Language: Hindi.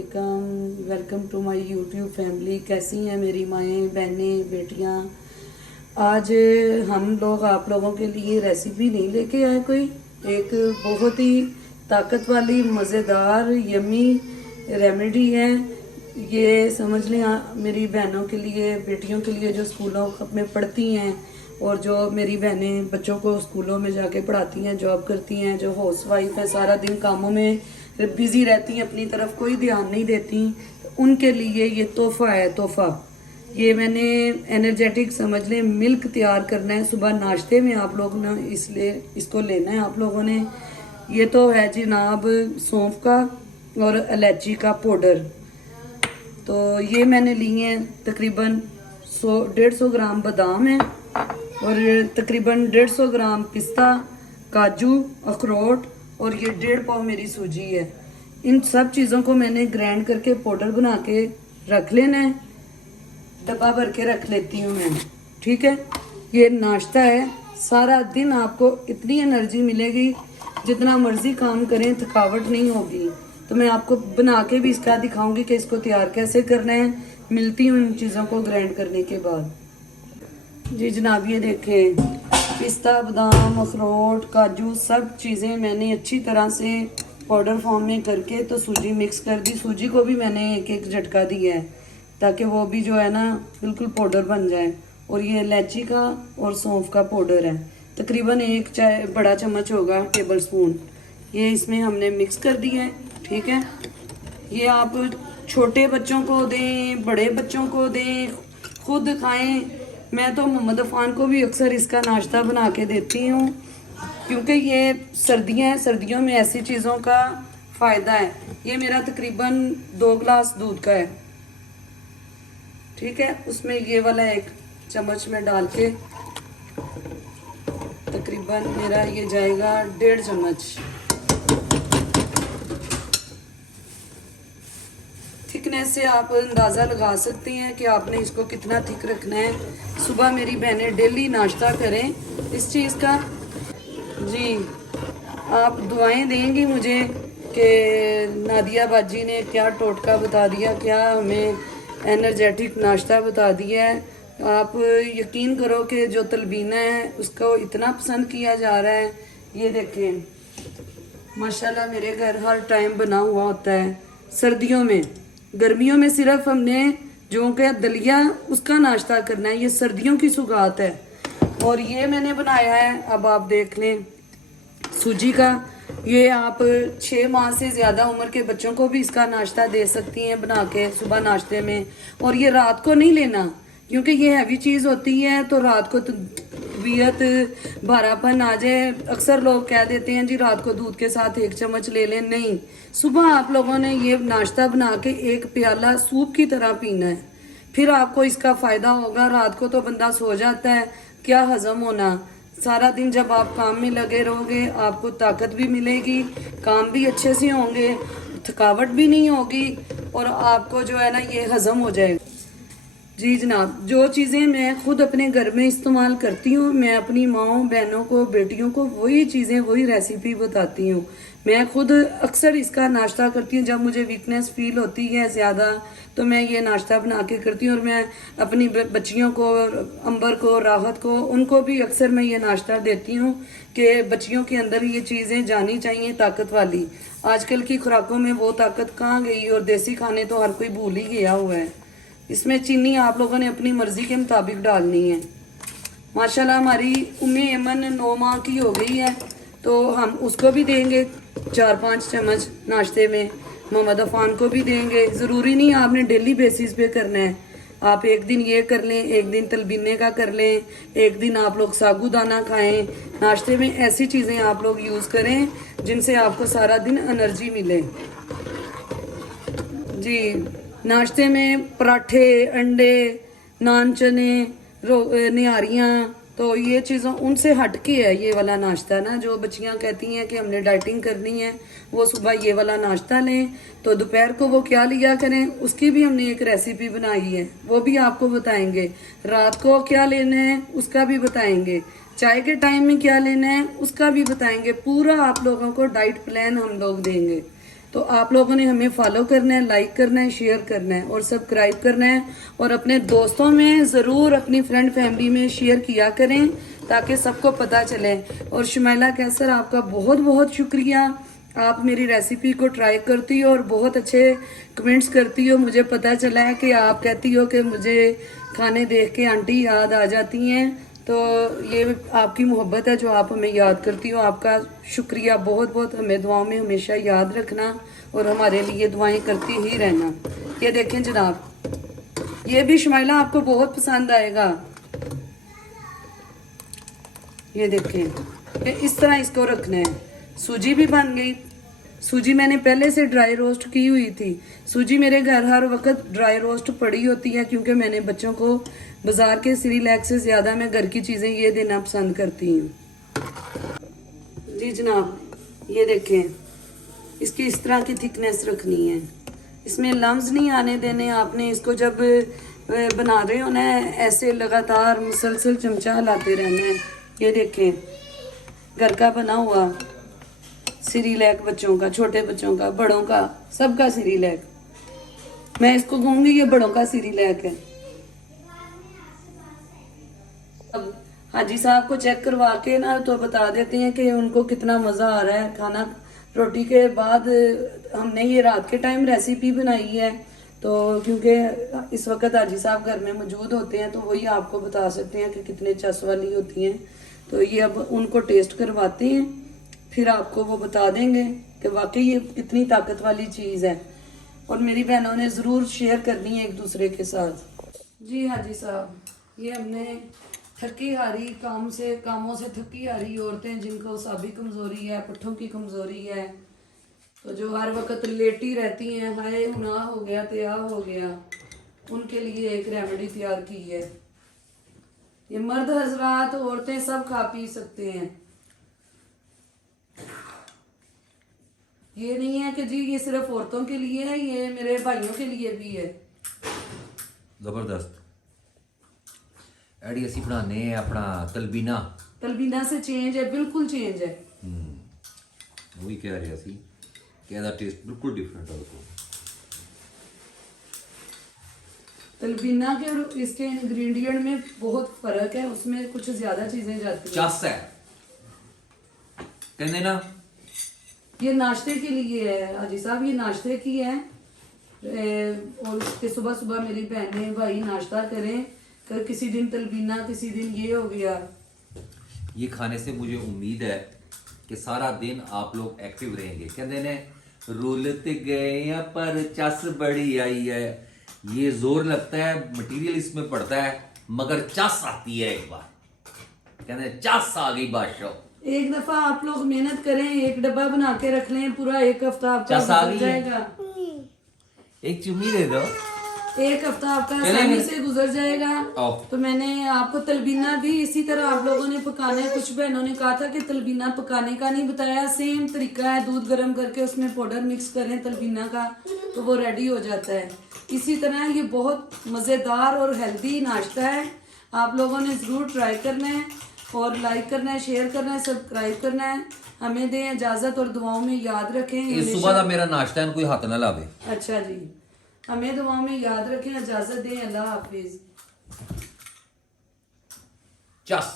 वालेकुम। Welcome to my YouTube family. कैसी हैं मेरी माएँ, बहनें, बेटियां। आज हम लोग आप लोगों के लिए रेसिपी नहीं लेके आए कोई, एक बहुत ही ताकत वाली मज़ेदार यमी रेमेडी है। ये समझ लें मेरी बहनों के लिए, बेटियों के लिए जो स्कूलों में पढ़ती हैं और जो मेरी बहनें बच्चों को स्कूलों में जाके पढ़ाती हैं, जॉब करती हैं, जो हाउस वाइफ है, सारा दिन कामों में बिजी रहती हैं, अपनी तरफ कोई ध्यान नहीं देती, तो उनके लिए ये तोहफा है। तोहफा ये मैंने एनर्जेटिक समझ लें मिल्क तैयार करना है सुबह नाश्ते में आप लोग ने, इसलिए इसको लेना है आप लोगों ने। ये तो है जनाब सौंफ का और इलायची का पाउडर। तो ये मैंने लिए हैं तकरीबन 150 ग्राम बादाम है और तकरीबन 150 ग्राम पिस्ता, काजू, अखरोट और ये 1.5 पाव मेरी सूजी है। इन सब चीज़ों को मैंने ग्राइंड करके पाउडर बना के रख लेना है। डब्बा भर के रख लेती हूँ मैं, ठीक है। ये नाश्ता है, सारा दिन आपको इतनी एनर्जी मिलेगी, जितना मर्जी काम करें थकावट नहीं होगी। तो मैं आपको बना के भी इसका दिखाऊंगी कि इसको तैयार कैसे करना है। मिलती हूँ इन चीज़ों को ग्राइंड करने के बाद। जी जनाब, ये देखें पिस्ता, बादाम, अखरोट, काजू सब चीज़ें मैंने अच्छी तरह से पाउडर फॉर्म में करके तो सूजी मिक्स कर दी। सूजी को भी मैंने एक एक झटका दिया है ताकि वो भी जो है ना बिल्कुल पाउडर बन जाए। और ये इलायची का और सौंफ का पाउडर है, तकरीबन एक चाय बड़ा चम्मच होगा, टेबल स्पून, ये इसमें हमने मिक्स कर दिया है, ठीक है। ये आप छोटे बच्चों को दें, बड़े बच्चों को दें, खुद खाएं। मैं तो मोहम्मद अफान को भी अक्सर इसका नाश्ता बना के देती हूँ, क्योंकि ये सर्दियाँ हैं, सर्दियों में ऐसी चीज़ों का फ़ायदा है। ये मेरा तकरीबन 2 गिलास दूध का है, ठीक है। उसमें ये वाला एक चम्मच में डाल के तकरीबन मेरा ये जाएगा 1.5 चम्मच। थिकनेस से आप अंदाज़ा लगा सकते हैं कि आपने इसको कितना थिक रखना है। सुबह मेरी बहनें डेली नाश्ता करें इस चीज़ का। जी आप दुआएं देंगी मुझे कि नादिया बाजी ने क्या टोटका बता दिया, क्या हमें एनर्जेटिक नाश्ता बता दिया है। आप यकीन करो कि जो तलबीना है उसको इतना पसंद किया जा रहा है। ये देखें माशाल्लाह मेरे घर हर टाइम बना हुआ होता है सर्दियों में। गर्मियों में सिर्फ हमने जो कि दलिया उसका नाश्ता करना है, ये सर्दियों की सुगात है। और ये मैंने बनाया है, अब आप देख लें, सूजी का। ये आप 6 माह से ज़्यादा उम्र के बच्चों को भी इसका नाश्ता दे सकती हैं बना के सुबह नाश्ते में। और ये रात को नहीं लेना, क्योंकि ये हैवी चीज़ होती है तो रात को तबीयत भारापन आ जाए। अक्सर लोग कह देते हैं जी रात को दूध के साथ 1 चम्मच ले लें, नहीं, सुबह आप लोगों ने ये नाश्ता बना के 1 प्याला सूप की तरह पीना है, फिर आपको इसका फ़ायदा होगा। रात को तो बंदा सो जाता है, क्या हजम होना। सारा दिन जब आप काम में लगे रहोगे आपको ताकत भी मिलेगी, काम भी अच्छे से होंगे, थकावट भी नहीं होगी और आपको जो है ना ये हजम हो जाएगा। जी जनाब, जो चीज़ें मैं खुद अपने घर में इस्तेमाल करती हूँ, मैं अपनी माँओं, बहनों को, बेटियों को वही चीज़ें, वही रेसिपी बताती हूँ। मैं खुद अक्सर इसका नाश्ता करती हूँ जब मुझे वीकनेस फील होती है ज़्यादा, तो मैं ये नाश्ता बना के करती हूँ। और मैं अपनी बच्चियों को, अंबर को, राहत को, उनको भी अक्सर मैं ये नाश्ता देती हूँ कि बच्चियों के अंदर ये चीज़ें जानी चाहिए ताकत वाली। आजकल की खुराकों में वो ताकत कहाँ गई, और देसी खाने तो हर कोई भूल ही गया हुआ है। इसमें चीनी आप लोगों ने अपनी मर्जी के मुताबिक डालनी है। माशाल्लाह हमारी उम्मे ऐमन 9 माह की हो गई है, तो हम उसको भी देंगे 4-5 चम्मच नाश्ते में। मोहम्मद अफान को भी देंगे। ज़रूरी नहीं आपने डेली बेसिस पे करना है, आप एक दिन ये कर लें, एक दिन तलबीने का कर लें, एक दिन आप लोग साबूदाना खाएं। नाश्ते में ऐसी चीज़ें आप लोग यूज़ करें जिनसे आपको सारा दिन एनर्जी मिले। जी नाश्ते में पराठे, अंडे, नान, चने, निहारियाँ, तो ये चीज़ों उनसे हट के है ये वाला नाश्ता ना। जो बच्चियाँ कहती हैं कि हमने डाइटिंग करनी है, वो सुबह ये वाला नाश्ता लें, तो दोपहर को वो क्या लिया करें, उसकी भी हमने एक रेसिपी बनाई है, वो भी आपको बताएंगे। रात को क्या लेना है उसका भी बताएंगे, चाय के टाइम में क्या लेना है उसका भी बताएंगे। पूरा आप लोगों को डाइट प्लान हम लोग देंगे। तो आप लोगों ने हमें फॉलो करना है, लाइक करना है, शेयर करना है और सब्सक्राइब करना है और अपने दोस्तों में ज़रूर, अपनी फ्रेंड फैमिली में शेयर किया करें ताकि सबको पता चले। और शुमाइला कैसर, आपका बहुत बहुत शुक्रिया। आप मेरी रेसिपी को ट्राई करती हो और बहुत अच्छे कमेंट्स करती हो। मुझे पता चला है कि आप कहती हो कि मुझे खाने देख के आंटी याद आ जाती हैं, तो ये आपकी मोहब्बत है जो आप हमें याद करती हो। आपका शुक्रिया बहुत बहुत। हमें दुआओं में हमेशा याद रखना और हमारे लिए दुआएं करती ही रहना। ये देखें जनाब, ये भी शुमाइला आपको बहुत पसंद आएगा। ये देखें, ये इस तरह इसको रखना है। सूजी भी बन गई। सूजी मैंने पहले से ड्राई रोस्ट की हुई थी। सूजी मेरे घर हर वक्त ड्राई रोस्ट पड़ी होती है क्योंकि मैंने बच्चों को बाजार के सिरिलैक से ज़्यादा मैं घर की चीज़ें ये देना पसंद करती हूँ। जी जनाब, ये देखें, इसकी इस तरह की थिकनेस रखनी है। इसमें लम्स नहीं आने देने आपने। इसको जब बना रहे हो ना, ऐसे लगातार मुसलसल चमचा हिलाते रहना है। ये देखें, घर का बना हुआ सिरिलैक, बच्चों का, छोटे बच्चों का, बड़ों का, सबका सिरिलैक। मैं इसको कहूँगी ये बड़ों का सिरिलैक है। अब हाजी साहब को चेक करवा के ना तो बता देते हैं कि उनको कितना मज़ा आ रहा है खाना। रोटी के बाद हमने ये रात के टाइम रेसिपी बनाई है, तो क्योंकि इस वक्त हाजी साहब घर में मौजूद होते हैं तो वही आपको बता सकते हैं कि कितने चस वाली होती हैं। तो ये अब उनको टेस्ट करवाते हैं, फिर आपको वो बता देंगे कि वाकई ये कितनी ताकत वाली चीज़ है। और मेरी बहनों ने ज़रूर शेयर करनी है एक दूसरे के साथ। जी हाजी साहब, ये हमने थकी हारी कामों से थकी हारी औरतें जिनको साबी कमज़ोरी है, पुट्ठों की कमज़ोरी है, तो जो हर वक्त लेटी रहती हैं, हाय हुना हो गया त्या हो गया, उनके लिए एक रेमेडी तैयार की है। ये मर्द हजरात, औरतें सब खा पी सकते हैं। ये नहीं है कि जी ये सिर्फ औरतों के लिए है, ये मेरे भाइयों के लिए भी है। जबरदस्त। एडी ਅਸੀਂ ਬਣਾਉਂਦੇ ਆ ਆਪਣਾ ਤਲਬੀਨਾ। तलबीना से चेंज है, बिल्कुल चेंज है। ਉਹ ਵੀ ਕਹਿ ਰਿਹਾ ਸੀ ਕਿ ਇਹਦਾ ਟੇਸਟ ਬਿਲਕੁਲ ਡਿਫਰੈਂਟ ਹੈ। ਦੇਖੋ तलबीना के और इसके इंग्रेडिएंट में बहुत फर्क है, उसमें कुछ ज्यादा चीजें जाती हैं। ਚਸ ਹੈ ਕਹਿੰਦੇ ਨਾ। ये नाश्ते के लिए है हाजी साहब, ये नाश्ते की है। और उसके सुबह सुबह मेरी बहनें भाई नाश्ता करें। किसी दिन तलबीना, किसी दिन ये हो गया। ये खाने से मुझे उम्मीद है कि सारा दिन आप लोग एक्टिव रहेंगे। कहते ने रुलत गए या पर चस बड़ी आई है। ये जोर लगता है, मटेरियल इसमें पड़ता है, मगर चस आती है एक बार। कहते चस आ गई बादशाह। एक दफा आप लोग मेहनत करें, एक डब्बा बना के रख लें, पूरा एक हफ्ता आपका चस आ गुजर गई है। जाएगा। एक चुम्मी दे दो। एक हफ्ता आपका चलें आसानी फिर। से गुजर जाएगा। आओ। तो मैंने आपको तलबीना भी इसी तरह आप लोगों ने पकाना है। कुछ बहनों ने कहा था कि तलबीना पकाने का नहीं बताया, सेम तरीका है। दूध गर्म करके उसमें पाउडर मिक्स करें तलबीना का, तो वो रेडी हो जाता है। इसी तरह ये बहुत मज़ेदार और हेल्दी नाश्ता है। आप लोगों ने ज़रूर ट्राई करना है और लाइक करना है, शेयर करना है, सब्सक्राइब करना है। हमें दें इजाज़त और दुआओं में याद रखें। ये सुबह का मेरा नाश्ता है, कोई हाथ ना लावे। अच्छा जी, हमें दुआओं में याद रखें। इजाज़त दें। अल्लाह हाफिज़। चस।